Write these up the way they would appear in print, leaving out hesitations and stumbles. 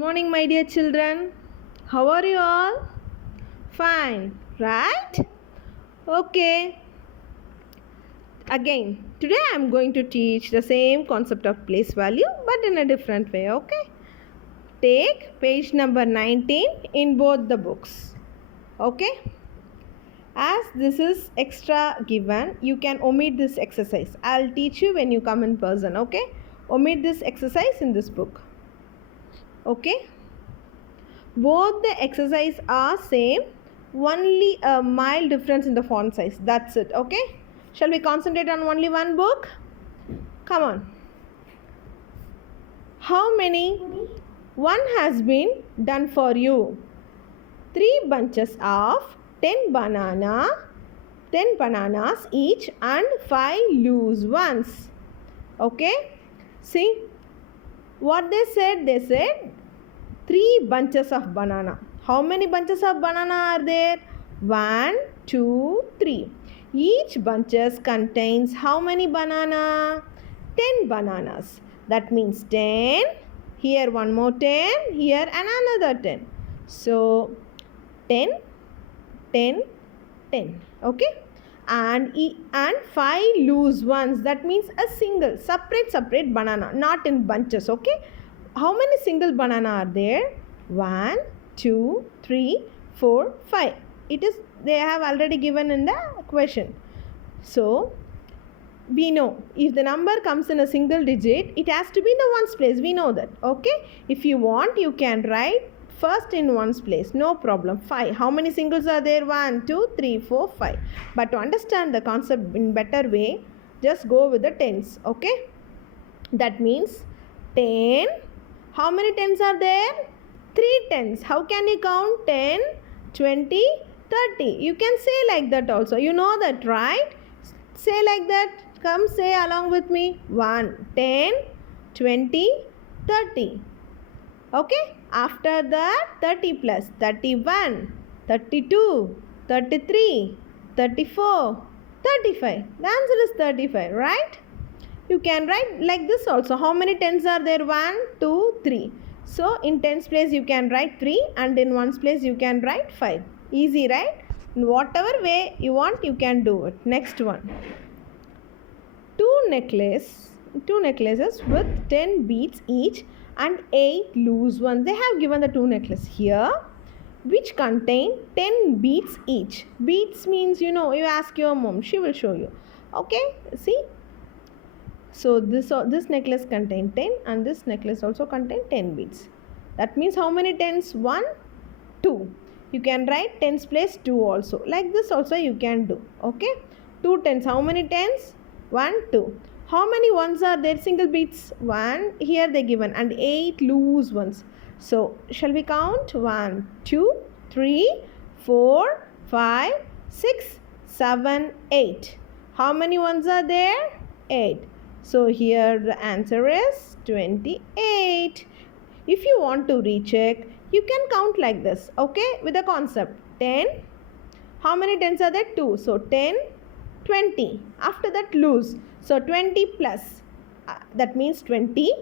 Morning, my dear children. How are you all? Fine, right? Okay. Again, today I am going to teach the same concept of place value but in a different way, okay? Take page number 19 in both the books. Okay? As this is extra given, you can omit this exercise. I'll teach you when you come in person, okay? Omit this exercise in this book. Okay? Both the exercise are same, only a mild difference in the font size. That's it. Okay, shall we concentrate on only one book? Come on. How many? One has been done for you. 3 bunches of 10 bananas each and 5 loose ones. Okay, see what they said 3 bunches of banana. How many bunches of banana are there? 1, 2, 3. Each bunches contains how many banana? 10 bananas. That means 10. Here one more 10. Here and another 10. So 10, 10, 10. Okay. And 5 loose ones. That means a single separate banana, not in bunches. Okay. How many single banana are there? 1, 2, 3, 4, 5. It is, they have already given in the question. So we know if the number comes in a single digit, it has to be in the ones place. We know that. Okay. If you want, you can write first in ones place. No problem. 5. How many singles are there? 1, 2, 3, 4, 5. But to understand the concept in better way, just go with the tens. Okay. That means 10. How many tens are there? 3 tens. How can you count? 10, 20, 30. You can say like that also. You know that, right? Say like that. Come say along with me. 1, 10, 20, 30. Okay. After that, 30 plus 31, 32, 33, 34, 35. The answer is 35, right? You can write like this also. How many tens are there? 1, 2, 3. So in tens place you can write 3 and in ones place you can write 5. Easy, right? In whatever way you want, you can do it. Next one. Two necklaces with 10 beads each and 8 loose ones. They have given the 2 necklaces here which contain 10 beads each. Beads means, you know, you ask your mom, she will show you. Okay, see. So this necklace contain 10 and this necklace also contain 10 beads. That means how many tens? 1, 2. You can write tens place 2 also. Like this also you can do. Okay. 2 tens. How many tens? 1, 2. How many ones are there? Single beads? 1. Here they given and 8 loose ones. So shall we count? 1, 2, 3, 4, 5, 6, 7, 8. How many ones are there? 8. So here the answer is 28. If you want to recheck, you can count like this. Okay, with the concept 10. How many tens are there? 2. So 10, 20. After that loose. So 20 plus. That means 20,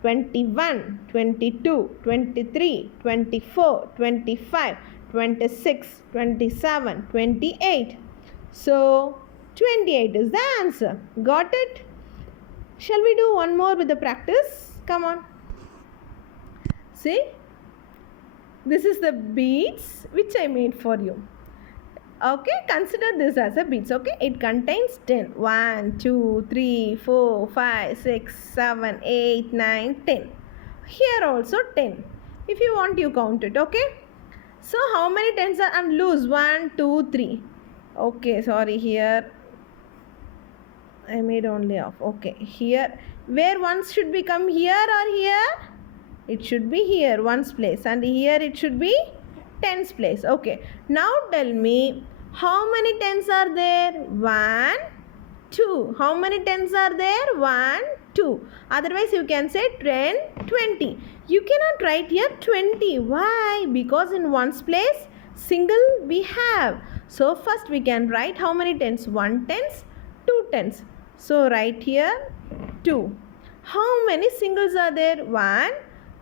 21, 22, 23, 24, 25, 26, 27, 28. So 28 is the answer. Got it? Shall we do one more with the practice? Come on. See, this is the beads which I made for you. Okay, consider this as a beads. Okay, it contains 10. 1, 2, 3, 4, 5, 6, 7, 8, 9, 10. Here also 10. If you want, you count it. Okay. So how many tens are and loose? 1, 2, 3. Okay, sorry, here I made only off. Okay, here where ones should become here or here? It should be here, ones place, and here it should be tens place. Okay, now tell me how many tens are there? 1, 2. How many tens are there? 1, 2. Otherwise you can say 10, 20. You cannot write here 20. Why? Because in ones place single we have. So first we can write how many tens? 1 tens, 2 tens. So write here 2. How many singles are there? 1,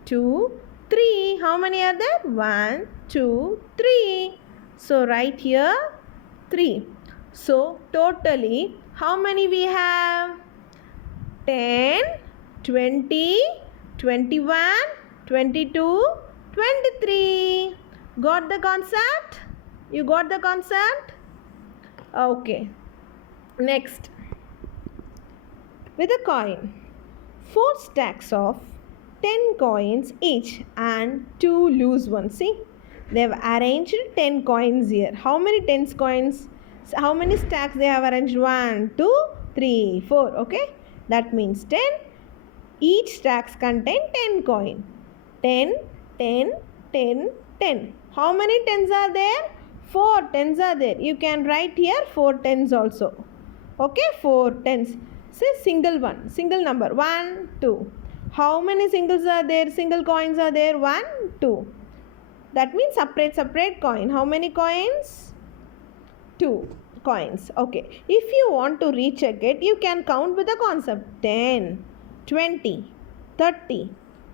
2, 3. How many are there? 1, 2, 3. So write here 3. So totally how many we have? 10, 20, 21, 22, 23. Got the concept? You got the concept? Okay. Next. With a coin, 4 stacks of 10 coins each and 2 loose ones. See, they have arranged 10 coins here. How many 10 coins? How many stacks they have arranged? 1, 2, 3, 4. Okay, that means 10. Each stacks contain 10 coin. 10, 10, 10, 10. How many tens are there? 4 tens are there. You can write here 4 tens also. Okay, 4 tens. Say single one, single number 1, 2. How many singles are there? Single coins are there? 1, 2. That means separate coin. How many coins? 2 coins. Okay. If you want to recheck it, you can count with the concept 10, 20, 30,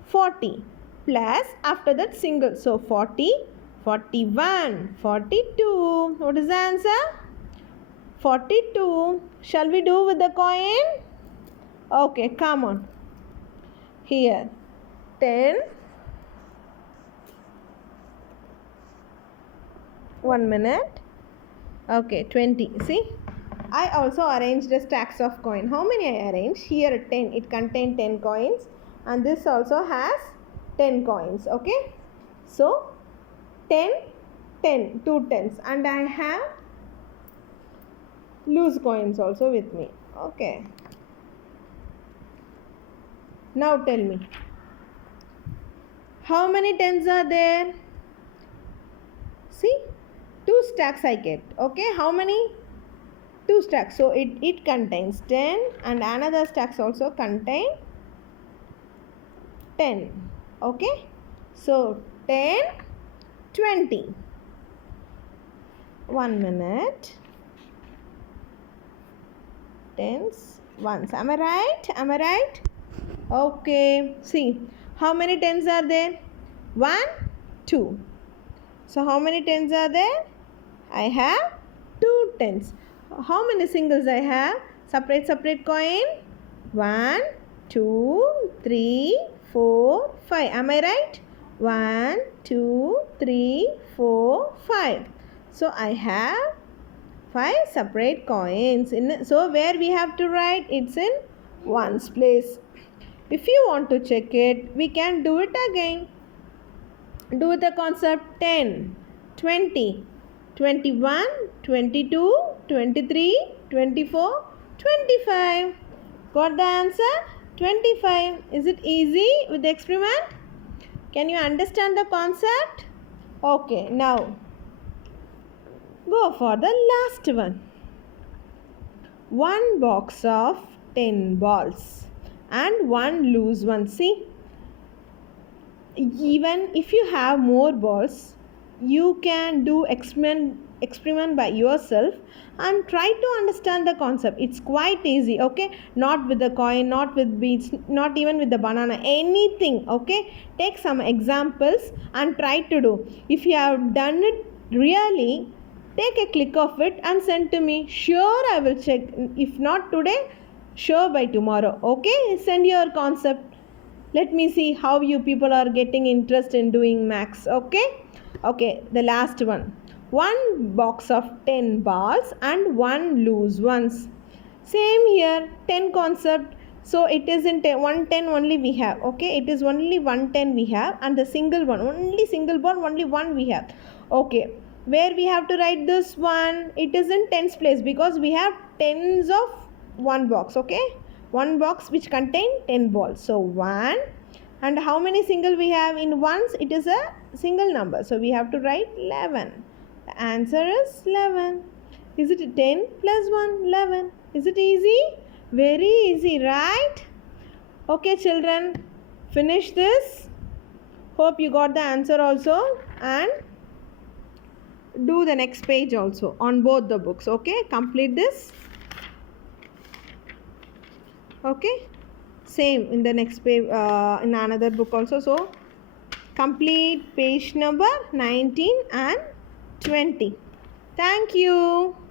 40 plus after that single. So 40, 41, 42. What is the answer? 42. Shall we do with the coin? Okay, come on. Here 10. 1 minute. Okay, 20. See, I also arranged the stacks of coin. How many I arranged? Here 10. It contains 10 coins and this also has 10 coins. Okay, so 10, 10, 2 tens, and I have loose coins also with me. Okay, now tell me, how many tens are there? See, 2 stacks I get. Okay, how many? 2 stacks. So it contains 10 and another stacks also contain 10. Okay, so 10, 20. 1 minute. Tens, ones. Am I right? Am I right? Okay. See, how many tens are there? 1, 2. So how many tens are there? I have 2 tens. How many singles I have? Separate coin. 1, 2, 3, 4, 5. Am I right? 1, 2, 3, 4, 5. So I have 5 separate coins. So where we have to write? It's in ones place. If you want to check it, we can do it again. Do the concept 10, 20, 21, 22, 23, 24, 25. Got the answer? 25. Is it easy with the experiment? Can you understand the concept? Okay, now go for the last one. 1 box of 10 balls and 1 loose one. See, even if you have more balls, you can do experiment by yourself and try to understand the concept. It's quite easy. Okay, not with the coin, not with beads, not even with the banana, anything. Okay, take some examples and try to do. If you have done it really, take a click of it and send to me. Sure, I will check. If not today, sure by tomorrow. Okay, send your concept. Let me see how you people are getting interest in doing maths. Okay, the last one. 1 box of 10 balls and 1 loose ones. Same here, 10 concept. So it is in 110 only we have. Okay, it is only 110 we have, and the single one, only single ball, only 1 we have. Okay, where we have to write this one? It is in tens place because we have tens of 1 box. Okay, 1 box which contain 10 balls. So 1, and how many single we have in ones? It is a single number, so we have to write 11. The answer is 11. Is it 10 plus 1? 11. Is it easy? Very easy, right? Okay, children, finish this. Hope you got the answer also, and do the next page also on both the books. Okay, complete this. Okay, same in the next page, in another book also. So Complete page number 19 and 20. Thank you.